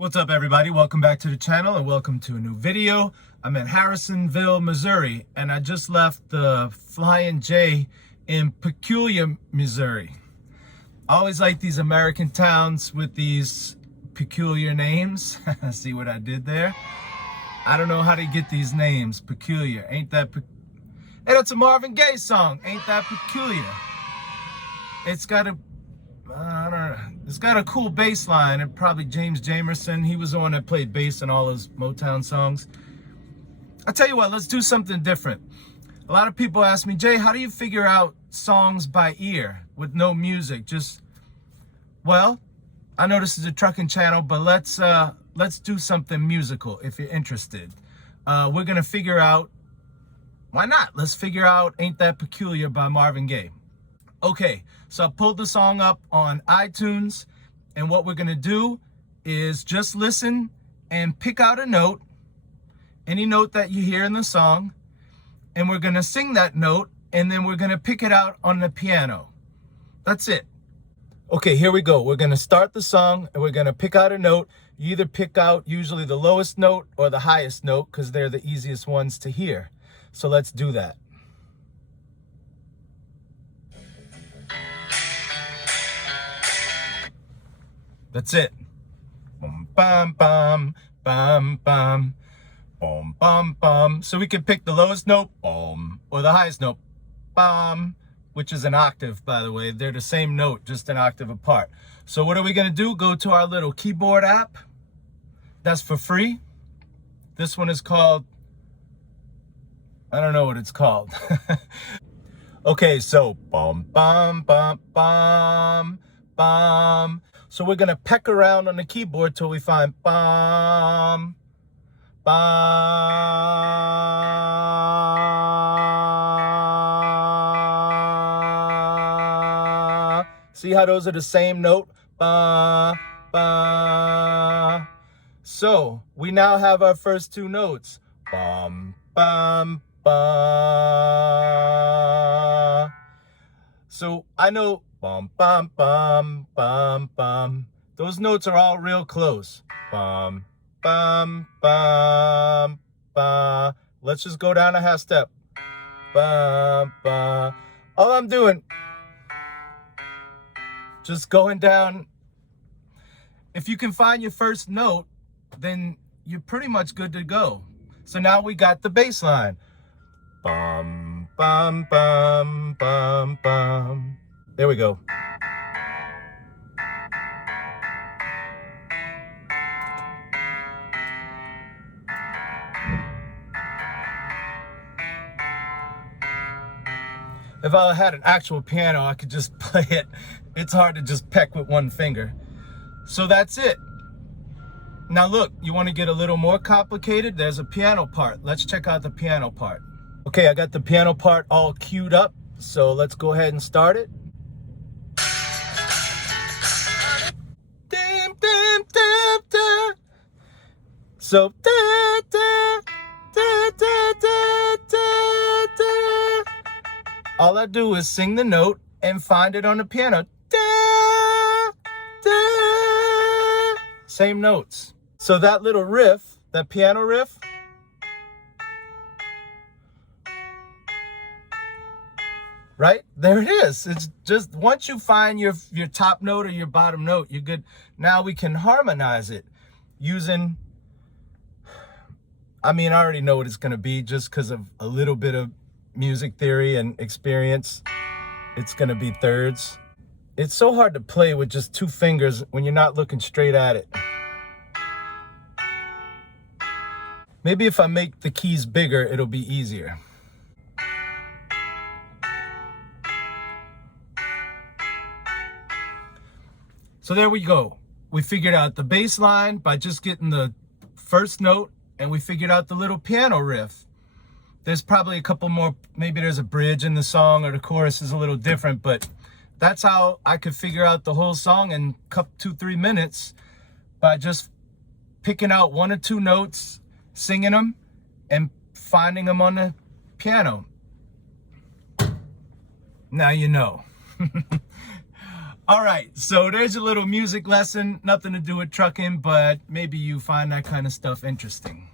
What's up, everybody? Welcome back to the channel and welcome to a new video. I'm in Harrisonville, Missouri, and I just left the Flying J in Peculiar, Missouri. I always like these American towns with these peculiar names. See what I did there? I don't know how to get these names. Peculiar. Ain't that hey, that's a Marvin Gaye song. Ain't that peculiar? It's got a I don't know. It's got a cool bass line, and probably James Jamerson. He was the one that played bass in all his Motown songs. I tell you what, let's do something different. A lot of people ask me, Jay, how do you figure out songs by ear with no music? Well, I know this is a trucking channel, but let's do something musical if you're interested. We're gonna figure out, why not? Let's figure out Ain't That Peculiar by Marvin Gaye. Okay, so I pulled the song up on iTunes, and what we're gonna do is just listen and pick out a note, any note that you hear in the song, and we're gonna sing that note, and then we're gonna pick it out on the piano. That's it. Okay, here we go. We're gonna start the song, and we're gonna pick out a note. You either pick out usually the lowest note or the highest note, because they're the easiest ones to hear. So let's do that. That's it. Bum, bum, bum, bum, bum, bum, bum, bum. So we can pick the lowest note, bum, or the highest note, bum, which is an octave, by the way. They're the same note, just an octave apart. So what are we gonna do? Go to our little keyboard app. That's for free. This one is called, I don't know what it's called. Okay, so bum, bum, bum, bum, bum. So we're gonna peck around on the keyboard till we find bum, bum. See how those are the same note? Ba, ba. So we now have our first two notes. Bum, bum, bum. So I know bum, bum, bum, bum, bum. Those notes are all real close. Bum, bum, bum, bum. Let's just go down a half step. Bum, bum. All I'm doing, just going down. If you can find your first note, then you're pretty much good to go. So now we got the bass line. Bum, bum, bum, bum, bum. There we go. If I had an actual piano, I could just play it. It's hard to just peck with one finger. So that's it. Now look, you want to get a little more complicated? There's a piano part. Let's check out the piano part. Okay, I got the piano part all queued up. So let's go ahead and start it. So, all I do is sing the note and find it on the piano. Same notes. So that little riff, that piano riff, right? There it is. It's just once you find your top note or your bottom note, you're good. Now we can harmonize it using, I mean, I already know what it's going to be just because of a little bit of music theory and experience. It's going to be thirds. It's so hard to play with just two fingers when you're not looking straight at it. Maybe if I make the keys bigger, it'll be easier. So there we go. We figured out the bass line by just getting the first note, and we figured out the little piano riff. There's probably a couple more, maybe there's a bridge in the song or the chorus is a little different, but that's how I could figure out the whole song in 2-3 minutes by just picking out one or two notes, singing them, and finding them on the piano. Now you know. All right, so there's a little music lesson, nothing to do with trucking, but maybe you find that kind of stuff interesting.